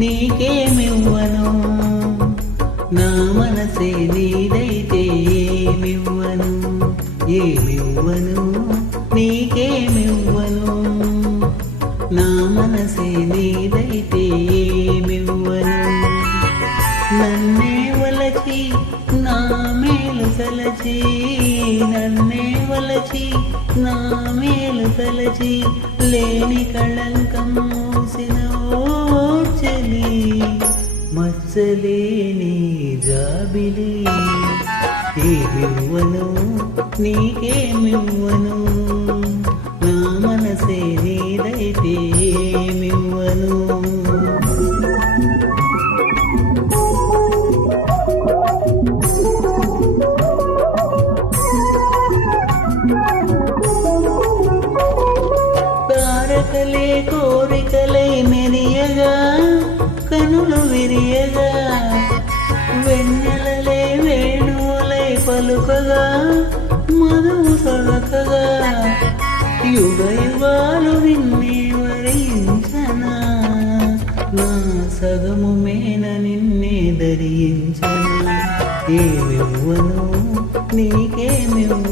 నీకేమివ్వను, నా మనసే నీదైతే ఏమివ్వను, ఏమివ్వను, నీకేమివ్వను, నా మనసే నీదైతే ఏమివ్వను. నన్నే వలచి నా మేలు తలచి, నన్నే వలచి నా మేలు తలచి, లేని కళంకం మూసిన ఓ చలి, మచ్చలేని జాబిలి. ఏమివ్వను, నీకేమివ్వను, నా మనసే నీదైతే ఏమివ్వను. తారకలే కోరికలై మెరియగా, కనులు విరియగా, వెన్నెలలే వేణువులై పలుకగా, మధువు సొలకగా, యుగ యుగాలు నిన్నే వరించనా, నా సగము మేన నిన్నే ధరించనా. ఏమివ్వను, నీకేమివ్వను,